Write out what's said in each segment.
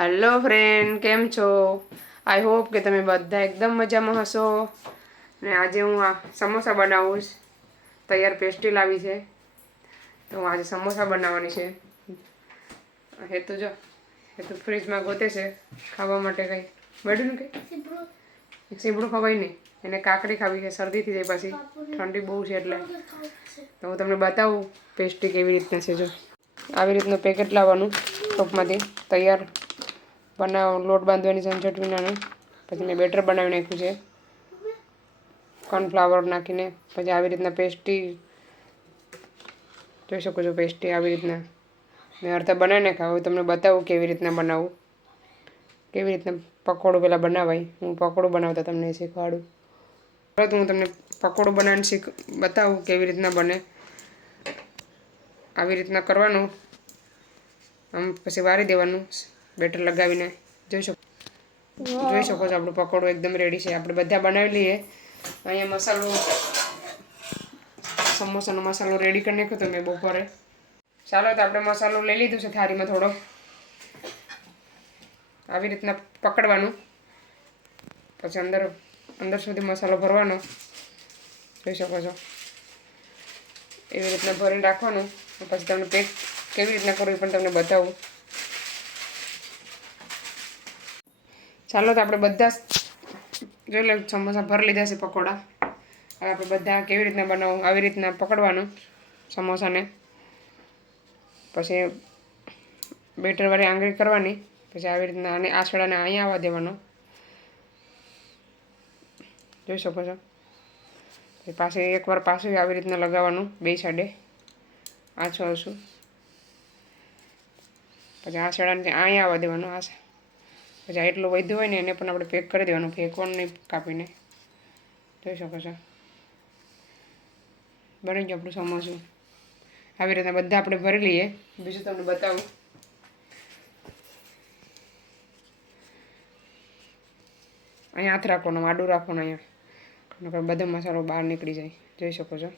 Hello friend કેમ છો? I hope કે તમે બધા એકદમ મજામાં હશો. ને આજે હું આ સમોસા બનાવું તૈયાર પેસ્ટ્રી લાવી છે. તો હું આજે સમોસા બનાવવાની છે. હેતુ જો. હેતુ ફ્રીજમાં ગોતે છે. ખાવા માટે કંઈ બેઠું ને કંઈ? સીબડું ખવાય નહીં. એને કાકડી ખાવી છે. શરદી થઈ જાય પછી. ઠંડી બહુ છે એટલે. તો હું તમને બતાવું પેસ્ટ્રી કેવી રીતના છે જો. આવી રીતનું પેકેટ લાવવાનું શોપમાંથી તૈયાર બનાવ, લોટ બાંધવાની ઝંઝટ વિનાનું. પછી મેં બેટર બનાવી નાખ્યું છે. કોર્નફ્લાવર નાખીને, પછી આવી રીતના પેસ્ટી જોઈ શકો છો પેસ્ટી આવી રીતના. મેં અડધા બનાવી નાખ્યા. હવે તમને બતાવું કેવી રીતના બનાવવું કેવી રીતના પકોડું પહેલાં બનાવાય. હું પકોડું બનાવતા તમને શીખવાડું. પરત હું તમને પકોડું બનાવીને શીખ, બતાવું કેવી રીતના બને. આવી રીતના કરવાનું. આમ પછી વારી દેવાનું. બેટર લગાવીને જોઈ શકો જોઈ શકો છો, આપણું પકોડું એકદમ રેડી છે. આપણે બધા બનાવી લઈએ. અહીંયા મસાલો સમોસાનો મસાલો રેડી કરી નાખ્યો તો મેં બપોરે. ચાલો તો આપણે મસાલો લઈ લીધું છે થાળીમાં થોડો. આવી રીતના પકડવાનું. પછી અંદર અંદર સુધી મસાલો ભરવાનો. જોઈ શકો છો. એવી રીતના ભરીને રાખવાનું. પછી તમને પેક કેવી રીતના કરવું એ પણ તમને બતાવું. ચાલો તો આપણે બધા જોઈ લો સમોસા ભરી લીધા છે પકોડા. હવે આપણે બધા કેવી રીતના બનાવવું આવી રીતના પકડવાનું સમોસાને. પછી બેટરવાળી આંગળી કરવાની, પછી આવી રીતના અને આસળાને અહીંયા આવવા દેવાનો. જોઈ શકો છો. પછી પાસે એકવાર પાછું આવી રીતના લગાવવાનું, બે સાઈડે. આછું આછું. પછી આસવાડાને અહીંયા આવવા દેવાનું, આ પછી એટલું વધ્યું હોય ને એને પણ આપણે પેક કરી દેવાનું, ફેંકવાનું નહીં કાપીને. જોઈ શકો છો. બની ગયું આપણું સમોસું. આવી રીતના બધા આપણે ભરી લઈએ. બીજું તમને બતાવું. અહીંયા હાથ રાખવાનો, આડું રાખવાનું અહીંયા. બધો મસાલો બહાર નીકળી જાય. જોઈ શકો છો.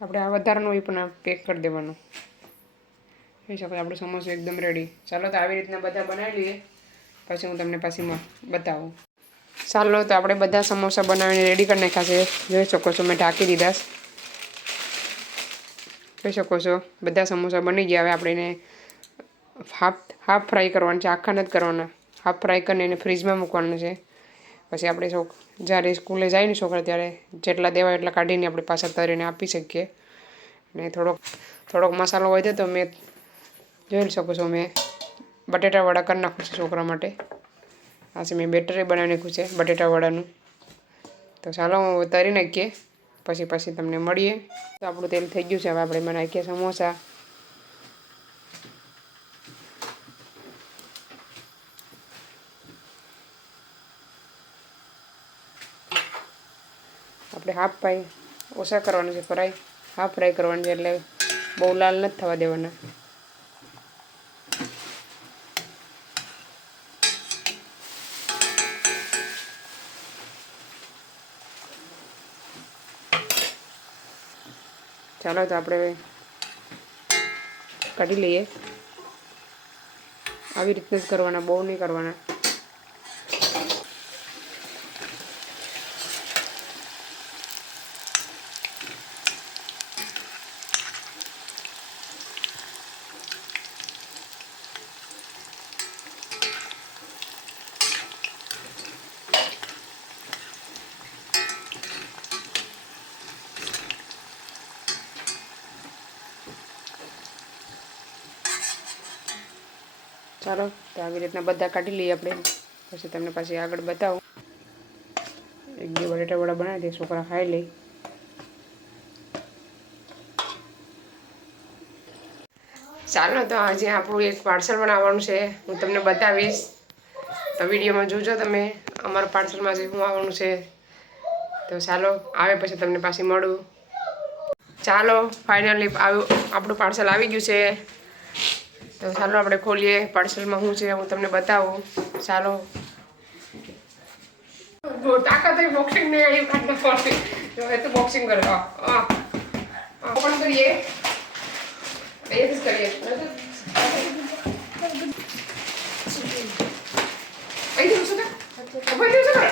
આપણે આ વધારાનું એ પણ પેક કરી દેવાનું. જોઈ શકો આપણું સમોસું એકદમ રેડી ચાલો તો આવી રીતના બધા બનાવી લઈએ. પછી હું તમને પાછીમાં બતાવું. ચાલો તો આપણે બધા સમોસા બનાવીને રેડી કરી નાખ્યા છે. જોઈ શકો છો, મેં ઢાંકી દીધા જોઈ શકો છો, બધા સમોસા બની ગયા. હવે આપણે એને હાફ હાફ ફ્રાય કરવાના છે. આખા નથી કરવાના. હાફ ફ્રાય કરીને એને ફ્રીજમાં મૂકવાનું છે. પછી આપણે સૌ જ્યારે સ્કૂલે જાય ને છોકરા ત્યારે જેટલા દેવા એટલા કાઢીને આપણે પાછા તરીને આપી શકીએ. ને થોડોક થોડોક મસાલો હોય તો મેં જોઈ શકો છો મેં બટેટાવડા કરી નાખું છું છોકરા માટે. આ મેં બેટરે બનાવી નાખ્યું છે બટેટાવાડાનું તો ચાલો હું તરી નાખીએ. પછી પછી તમને મળીએ. તો આપણું તેલ થઈ ગયું છે. હવે આપણે બનાવીએ સમોસા. આપણે હાફ ફ્રાય ઓછા કરવાના છે ફ્રાય. હાફ ફ્રાય કરવાની છે એટલે બહુ લાલ નથી થવા દેવાના. ચાલો તો આપણે કાઢી લઈએ. આવી રીતના જ કરવાના, બહુ નહીં કરવાના. ચાલો, તો આવી રીતના બધા કાઢી લઈએ આપણે. પછી તમને પાછી આગળ બતાવું. એક બે બટેટા વડા બનાવી દઈએ છોકરા ખાઈ લઈ ચાલો, તો આજે આપણું એક પાર્સલ બનાવવાનું છે. હું તમને બતાવીશ. તો વિડીયોમાં જોજો તમે. અમારા પાર્સલમાં જે હું આવવાનું છે. તો ચાલો, આવે પછી તમને પાછી મળું. ચાલો ફાઇનલી આવ્યું આપણું પાર્સલ આવી ગયું છે. તો ચાલો આપણે ખોલીએ પાર્સલમાં શું છે હું તમને બતાવું. ચાલો. તાકાત હોય બોક્સિંગ ને એ તો એ તો બોક્સિંગ કરો. ઓપન કરીએ. એ જ કરીએ. અહીં શું? ખબર નહીં શું કરે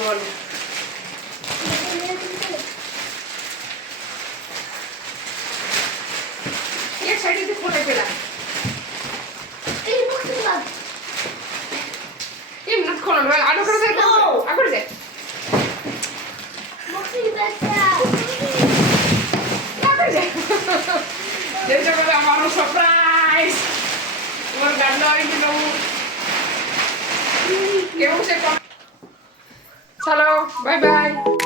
હાર્ડ છે ખોલવાનું એક સાઈડેથી ખોલે પેલા એમ નથી ખોલવાનું હવે આડો કરો છે આગળ છે આગળ છે જે છે બધા અમારું સરપ્રાઈઝ તમારું ગાડલો આવી ગયું નવું કેવું છે ચાલો બાય બાય